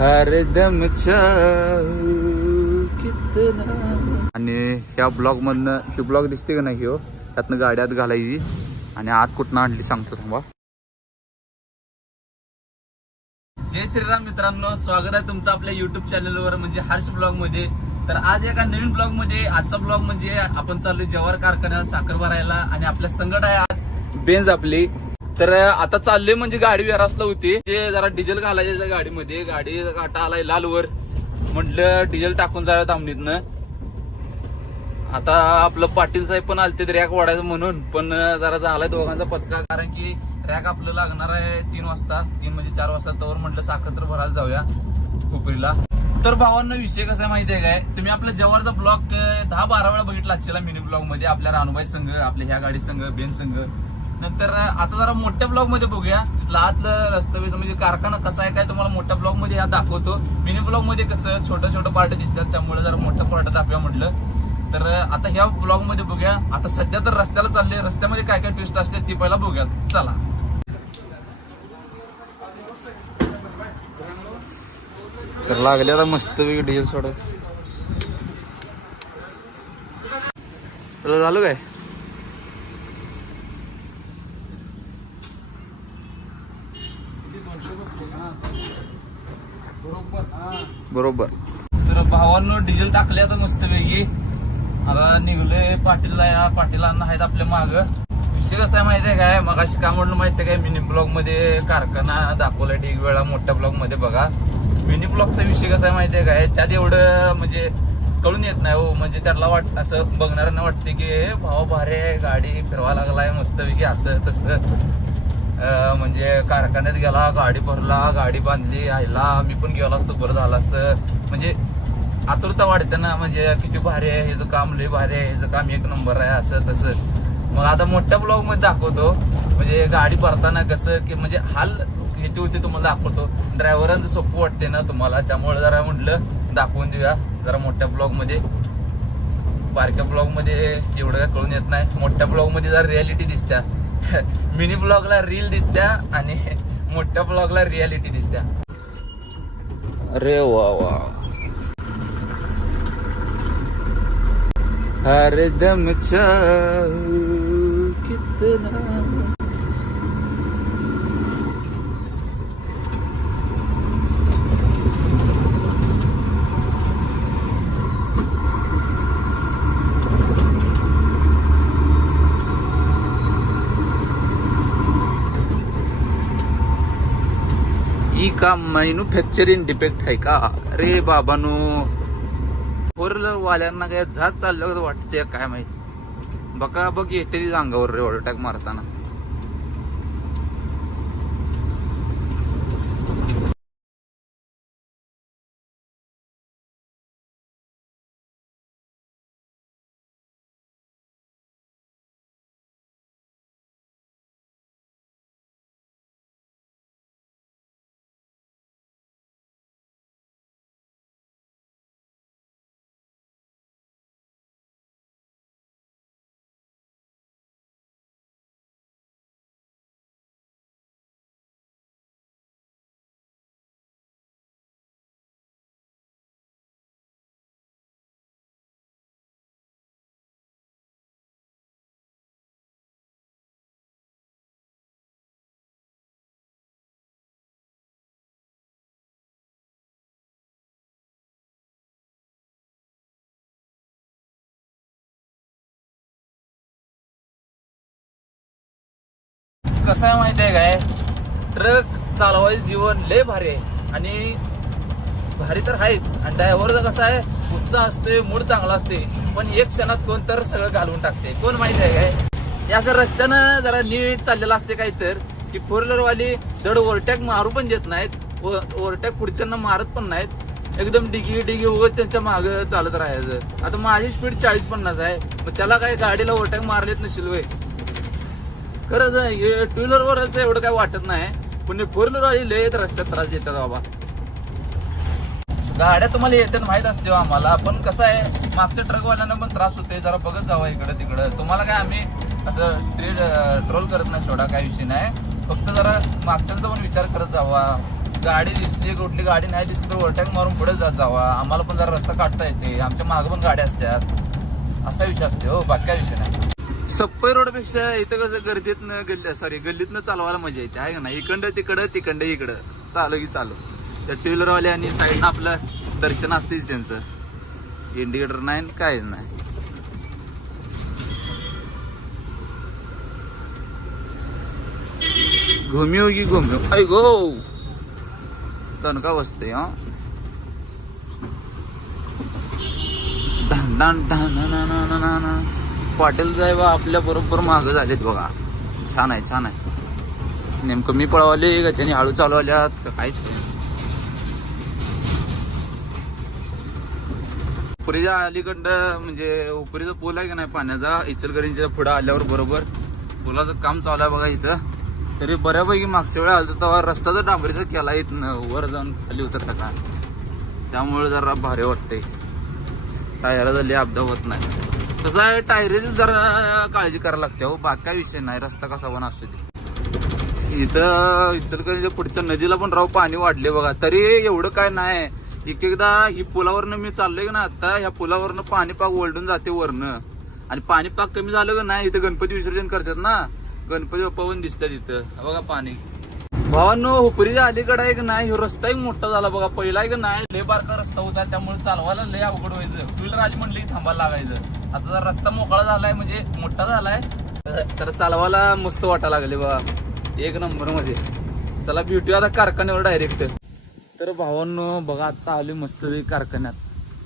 हरदम कितना. आणि ह्या ब्लॉग मधनं ही ब्लॉग दिसते का नाही हो, त्यातनं गाड्यात घालायची आणि आत कुठनं आणली सांगतो थांबा. जय श्रीराम मित्रांनो, स्वागत आहे तुमचं आपल्या युट्यूब चॅनलवर म्हणजे हर्ष ब्लॉग मध्ये. तर आज एका नवीन ब्लॉग मध्ये, आजचा ब्लॉग म्हणजे आपण चाललोय जवाहर कारखान्यात साखर भरायला आणि आपल्या संगत आहे आज बेंज आपली. तर आता चाललोय म्हणजे गाडी वेरासला होती, ते जरा डिझेल घालायचं गाडीमध्ये. गाडी काटा आलाय लालवर, म्हटलं डिझेल टाकून जाऊया दामणीतनं. आता आपलं पाटील साहेब पण आलते रॅक वाढायचं म्हणून, पण जरा झालाय दोघांचा पचका, कारण की रॅक आपलं लागणार आहे 3 वाजता, 3 म्हणजे 4 वाजता. तर म्हटलं साखर तर भरायला जाऊया खुपरीला. तर भावांना विषय कसा आहे माहिती आहे काय, तुम्ही आपल्या जवाहरचा ब्लॉग 10-12 वेळा बघितला असेल मिनी ब्लॉग मध्ये, आपल्या रानुबाई संघ, आपल्या ह्या गाडी संघ, बेन संघ. नंतर आता जरा मोठ्या ब्लॉग मध्ये बघूया आतलं रस्त्याचं म्हणजे कारखाना कसा आहे काय, तुम्हाला मोठ्या ब्लॉग मध्ये ह्या दाखवतो. मिनी ब्लॉग मध्ये कसं छोटं छोटं पार्ट दिसतात, त्यामुळे जरा मोठं पार्ट दाखवूया म्हटलं. तर आता ह्या ब्लॉग मध्ये बघूया. आता सध्या तर रस्त्याला चालले, रस्त्यामध्ये काय काय ट्विस्ट असते ती पहिला बघूया, चला. तर लागलेला मस्त वेगळी डिझेल सोडत. तुला झालं काय बरोबर. तर भावांनो डिझेल टाकले आता मस्त वेगळी. आता निघलोय पाटीलांना आहेत आपल्या माग. विषय कसा आहे माहितीये काय, मगाशी का म्हणून माहितीये काय, मिनी ब्लॉग मध्ये कारखाना दाखवलाय ठीक वेळा, मोठ्या ब्लॉग मध्ये बघा. मिनी ब्लॉगचा विषय कसा आहे माहितीये काय, त्यात एवढं म्हणजे कळून येत नाही हो. म्हणजे त्याला असं बघणाऱ्यांना वाटते की भावा भारी आहे, गाडी फिरवा लागलाय मस्त वेगळी, असं तसं. म्हणजे कारखान्यात गेला, गाडी भरला, गाडी बांधली, आयला मी पण गेलो असतो बरं झालं असतं. म्हणजे आतुरता वाढते ना, म्हणजे किती भारी आहे, ह्याचं काम लय भारी आहे, ह्याचं काम 1 नंबर आहे, असं तसं. मग आता मोठ्या ब्लॉग मध्ये दाखवतो, म्हणजे गाडी भरताना कसं की म्हणजे हाल किती होते तुम्हाला दाखवतो. ड्रायव्हरांचं सोपं वाटते ना तुम्हाला, त्यामुळे जरा म्हटलं दाखवून देऊया जरा मोठ्या ब्लॉग मध्ये. बारक्या ब्लॉग मध्ये एवढं काय कळून येत नाही, मोठ्या ब्लॉग मध्ये जरा रियालिटी दिसत्या. मिनी ब्लॉगला रील दिसत्या आणि मोठ्या ब्लॉगला रियालिटी दिसत्या. अरे वा वा, हरदम कितना. ही का मॅन्युफॅक्चरिंग डिफेक्ट आहे का? अरे बाबानो, फोरव्हीलर वाल्यांना काय झात चालल्यावर वाटते काय माहिती. बघा बघ येते अंगावर रे ओव्हरटॅक मारताना. कसं आहे माहितीये काय, ट्रक चालवायचं जीवन लय भारी आहे आणि भारी तर आहेच. आणि ड्रायव्हरचं कसं आहे, उत्साह असते, मूड चांगला असते, पण एक क्षणात कोण तर सगळं घालवून टाकते. कोण माहिती आहे काय, या असं रस्त्यानं जरा नीट चाललेलं असते काय तर की फोर व्हीलरवाली धड ओव्हरटॅक मारू पण देत नाहीत, ओव्हरटॅक पुढच्यांना मारत पण नाहीत, एकदम डिगी उगत त्यांच्या मागं चालत राहायचं. आता माझी स्पीड 40-50 आहे, मग त्याला काय गाडीला ओव्हरटॅक मारलेत नसेल वय. खरंच टू व्हीलरवरच एवढं काय वाटत नाही, पण फोर व्हीलरवाली लय रस्त्यात त्रास देतात बाबा. गाड्या तुम्हाला येतात माहित असते आम्हाला, पण कसं आहे मागच्या ट्रकवाल्यांना पण त्रास होते. जरा बघत जावा इकडं तिकडं. तुम्हाला काय आम्ही असं ट्रोल करत नाही, सोडा काय विषय नाही, फक्त जरा मागच्यांचा पण विचार करत जावा. गाडी दिसली कुठली गाडी नाही दिसली तर ओव्हरटेक मारून पुढे जात जावा. आम्हाला पण जरा रस्ता काढता येते, आमच्या मागं पण गाड्या असतात, असा विषय असते हो, बाकी काय विषय नाही. सप्पई रोड पेक्षा इथं कसं गल्लीतनं चालवायला मजा येते आहे का नाही. इकडं तिकडं इकडं चालू की चालू. त्या टू व्हीलरवाले आणि साईडनं आपलं दर्शन असतेच त्यांचं. इंडिकेटर नाही काहीच नाही. घुमी होगी घुमी ऐ गो दणका बसते. हा पाटील साहेब आपल्या बरोबर मागं झालेत बघा. छान आहे. नेमकं मी पळवाले का त्यांनी हळू चालवल्यात का काहीच नाही. उपरीच्या अलीकडं म्हणजे उपरीचा पूल आहे का नाही पाण्याचा, इचलकरंजीच्या पुढं आल्यावर बरोबर पुलाचं काम चालू आहे बघा इथं. तरी बऱ्यापैकी मागच्या वेळा आलं तेव्हा रस्ता तर डांबरीचा केला इथनं वर जाऊन खाली उतरता का, त्यामुळे जरा भारी वाटतंय. टायरा झाली अपघात होत नाही. कसं आहे टायरीची जरा काळजी करायला लागते हो, बाकी काय विषय नाही. रस्ता कसा पण असतो ते. इथं इचलकरंजीच्या पुढच्या नदीला पण राव पाणी वाढले बघा, तरी एवढं काय नाही. एकदा ही पुलावरनं मी चाललोय ना आता, ह्या पुलावरनं पाणी पाक ओलडून जाते वरनं, आणि पाणी पाक कमी झालं का नाही. इथं गणपती विसर्जन करतात ना, गणपती बाप्पा पण दिसतात इथं बघा पाणी. भावांनो हुपरीच्या अलीकडे आहे का नाही, रस्ता एक मोठा झाला बघा. पहिला आहे का नाही लय बारका रस्ता होता, त्यामुळे चालवायला लय अवघड व्हायचं. टू व्हीलर आली म्हणलं की थांबायला लागायचं. आता जर रस्ता मोकळा झालाय म्हणजे मोठा झालाय तर चालवायला मस्त वाटायला लागले बघा, एक नंबर मध्ये. चला ब्युटी आता कारखान्यावर डायरेक्ट. तर भावांनो बघा आता आली मस्त कारखान्यात.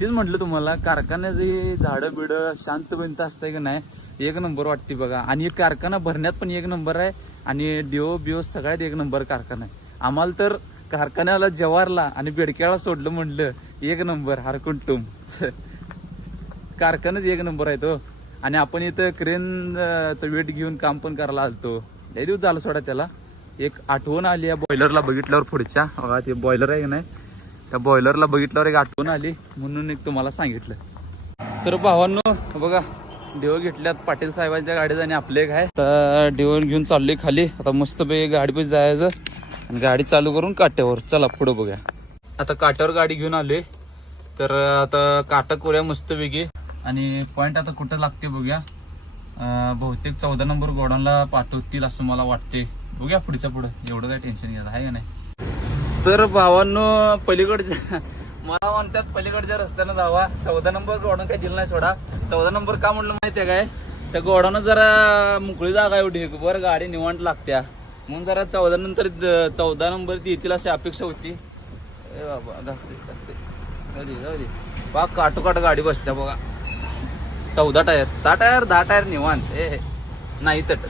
तेच म्हटलं तुम्हाला, कारखान्याची झाडं बिडं शांत बिंत असतंय का नाही, एक नंबर वाटते बघा. आणि कारखाना भरण्यात पण एक नंबर आहे, आणि बिओ सगळ्यात एक नंबर कारखाना आहे. आम्हाला तर कारखान्याला जवारला आणि बेडक्याला सोडलं म्हटलं एक नंबर हरकुंटुम. कारखानाच एक नंबर आहे तो. आणि आपण इथं क्रेनचं वेट घेऊन काम पण करायला आलतो. लय दिवस झालं सोडा त्याला. एक आठवण आली या बॉयलरला बघितल्यावर पुढच्या बघा, ते बॉयलर आहे का नाही, त्या बॉयलरला बघितल्यावर एक आठवण आली म्हणून एक तुम्हाला सांगितलं. तर भावांनो बघा डिओ घेतल्यात पाटील साहेबांच्या गाडीत आणि आपले एक आहे. तर डिओ घेऊन चाललोय खाली. आता मस्त पैकी गाडी पण जायचं आणि गाडी चालू करून काट्यावर. चला पुढे बघूया. आता काट्यावर गाडी घेऊन आलोय, तर आता काटा करूया मस्त पैकी. आणि पॉइंट आता कुठं लागते बघूया. बहुतेक 14 नंबर गोडाऊनला पाठवतील असं मला वाटते. बघूया पुढच्या पुढं, एवढं काय टेन्शन घ्यायचं आहे का नाही. तर भावांनो पलीकडच्या मला म्हणतात पलीकडच्या रस्त्यानं जावा. 14 नंबर गोडाऊन काय दिलं नाही सोडा. 14 नंबर का म्हणलं माहितीये काय, त्या गोडाऊन जरा मोकळी जागा एवढी बरं गाडी निवांत लागत्या, म्हणून जरा 14 नंबर ती येतील अशी अपेक्षा होती. बाबा घासते पाक काटोकाट गाडी बसत्या बघा. 14 टायर 6 टायर 10 टायर निवांत नाही तट.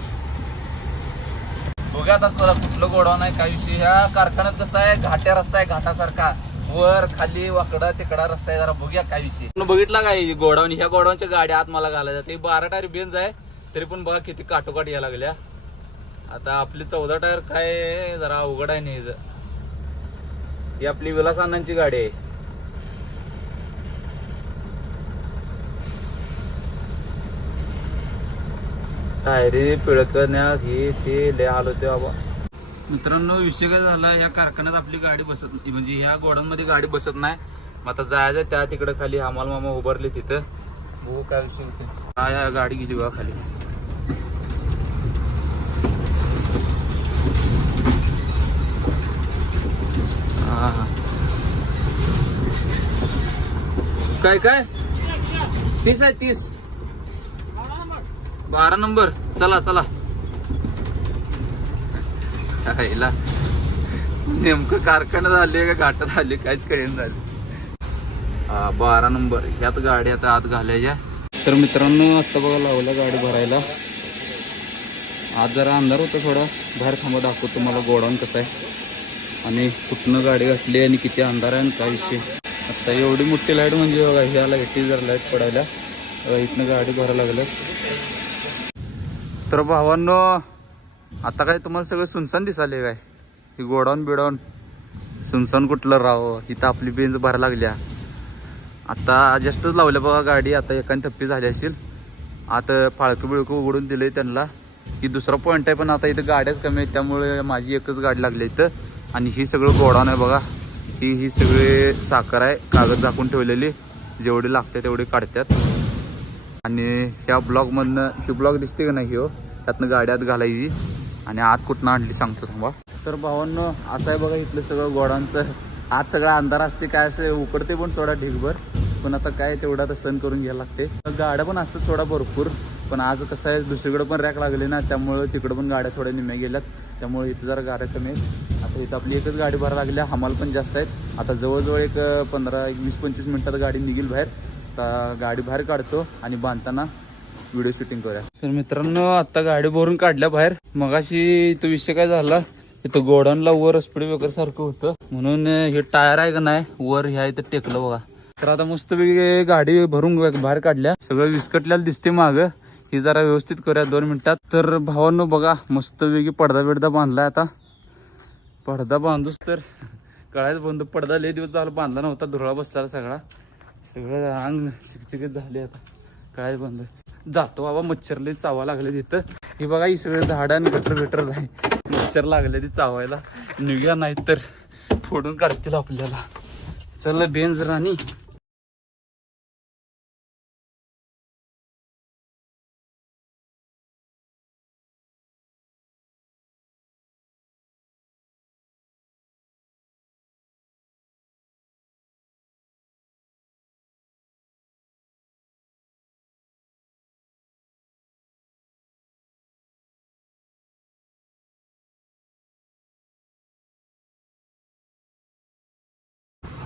बघा आता कुठलं गोडाऊन आहे काय विषय. ह्या कारखान्यात कसं आहे घाट्या रस्ता आहे, घाटासारखा वर खाली वाकडा तिकडा रस्ता आहे. जरा बघूया काय विषय. बघितला काय गोडाऊन, ह्या गोडाऊनच्या गाड्या आत मला घालायला जाते. 12 टायर बेंच आहे, तरी पण बघा किती काटोकाट यायला लागल्या. आता आपली 14 टायर काय जरा अवघड आहे नाही. ही आपली विलास अण्णांची गाडी आहे. टायरी पिळकण्यात हे ते लय हाल होते बाबा. मित्रांनो विषय काय झाला, या कारखान्यात आपली गाडी बसत नाही, म्हणजे ह्या गोडाऊन मध्ये गाडी बसत नाही. मग आता जायचं त्या तिकडे खाली हमाल मामा उभारले तिथं, बघू काय विषय होते. हा गाडी गेली बघा खाली. हा काय काय 30 आहे 30 12 नंबर. चला चला शाळेला नेमकं कारखान्यात आले का घाटात आले काहीच कळेन झाले. 12 नंबर ह्यात गाडी आता आत घालायच्या. तर मित्रांनो आता बघा लावला गाडी भरायला. आज जरा अंधार होता थोडा, बाहेर थांबा दाखवतो तुम्हाला गोडाऊन कसं आहे आणि कुठनं गाडी घातली आणि किती अंधार आहे आणि काय विषय. आता एवढी मोठी लाईट म्हणजे बघा ह्याला भेटी जर लाईट पडायला इथनं गाडी भरायला लागलं. तर भावांनो आता काय तुम्हाला सगळं सुनसान दिसाले काय, ही गोडाऊन बिडाऊन सुनसान कुठलं राहावं. इथं आपली बेंच भरायला लागल्या. आता जस्टच लावल्या बघा गाडी. आता एकाने थप्पी झाली असेल. आता फाळकं बिळकं उघडून दिलंय त्यांना. ही दुसरा पॉईंट आहे, पण आता इथं गाड्याच कमी आहेत त्यामुळे माझी एकच गाडी लागली इथं. आणि ही सगळं गोडाऊन आहे बघा. ही सगळी साखर आहे, कागद झाकून ठेवलेली, जेवढी लागते तेवढी काढतात. आणि ह्या ब्लॉकमधनं ही ब्लॉक दिसते का नाही हो, त्यातनं गाड्यात घालायची आणि आत कुठनं आणली सांगतो थांबा. तर भावांनो असं आहे बघा इथलं सगळं गोडाऊनचं. आज सगळा अंधार असते, काय असं उकडते पण सोडा ढिगभर, पण आता काय तेवढं आता सहन करून घ्यायला लागते. गाड्या पण असतात सोडा भरपूर, पण आज कसं आहे दुसरीकडे पण रॅक लागली ना, त्यामुळे तिकडं पण गाड्या थोड्या निम्या गेल्यात, त्यामुळे इथं जरा गाड्या कमी आहेत. आता इथं आपली एकच गाडी भरायला लागल्या, हमाल पण जास्त आहेत. आता जवळजवळ एक 15-20-25 मिनिटात गाडी निघेल बाहेर. आता गाडी बाहेर काढतो आणि बांधताना व्हिडिओ शूटिंग करूया. तर मित्रांनो आता गाडी भरून काढल्या बाहेर. मगाशी तो विषय काय झाला, इथं गोडाऊनला वर स्पीड ब्रेकर सारखं होतं, म्हणून हे टायर आहे का नाही वर ह्या इथं टेकलं बघा. तर आता मस्तपैकी गाडी भरून बाहेर काढल्या, सगळं विस्कटल्याला दिसते माग. ही जरा व्यवस्थित करूया 2 मिनिटात. तर भावांनो बघा मस्तपैकी पडदा बिडदा बांधलाय. आता पडदा बांधूच तर कळायच बंद. पडदा लय दिवस झाला बांधला नव्हता, धुरळा बसला सगळं अंग चिकचिकीत झाले. आता कळायच बंद. जातो बाबा, मच्छर लय चावा लागले तिथं. हे बघा ही सगळं झाडं आणि गटर नाही, मच्छर लागले ती चावायला. निघ्या नाही तर फोडून काढतील आपल्याला. चल बेंज राणी.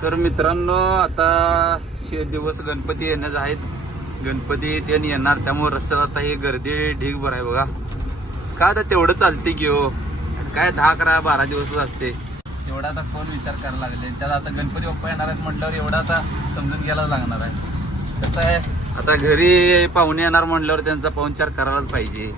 तर मित्रांनो आता हे दिवस गणपती येण्याचे आहेत. गणपती ते येणार, त्यामुळे रस्त्यात आता ही गर्दी ढीग भर आहे बघा. काय आता तेवढं चालते की हो, काय 10-12 दिवसच असते. एवढा आता कोण विचार करायला लागले. त्यात आता गणपती बाप्पा येणार आहेत म्हटल्यावर एवढा आता समजून घ्यायला लागणार आहे. कसं आहे आता घरी पाहुणे येणार म्हटल्यावर त्यांचा पाहुणचार करायलाच पाहिजे.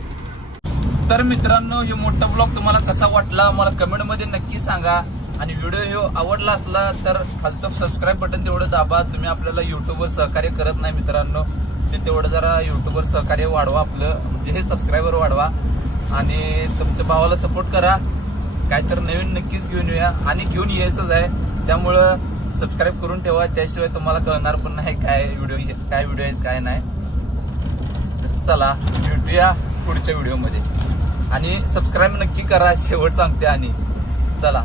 तर मित्रांनो हे मोठा ब्लॉग तुम्हाला कसा वाटला मला कमेंट मध्ये नक्की सांगा. आणि व्हिडिओ हे आवडला असला तर खालचं सबस्क्राईब बटन तेवढं दाबा. तुम्ही आपल्याला युट्यूबवर सहकार्य करत नाही मित्रांनो, ते तेवढं जरा युट्यूबवर सहकार्य वाढवा, आपलं म्हणजे हे सबस्क्रायबर वाढवा. आणि तुमच्या भावाला सपोर्ट करा. काहीतर नवीन नक्कीच घेऊन येऊया आणि घेऊन यायचंच आहे, त्यामुळं सबस्क्राईब करून ठेवा. त्याशिवाय तुम्हाला कळणार पण नाही काय व्हिडिओ आहेत काय नाही. तर चला भेटूया पुढच्या व्हिडिओमध्ये. आणि सबस्क्राईब नक्की करा, शेवट सांगते. आणि चला.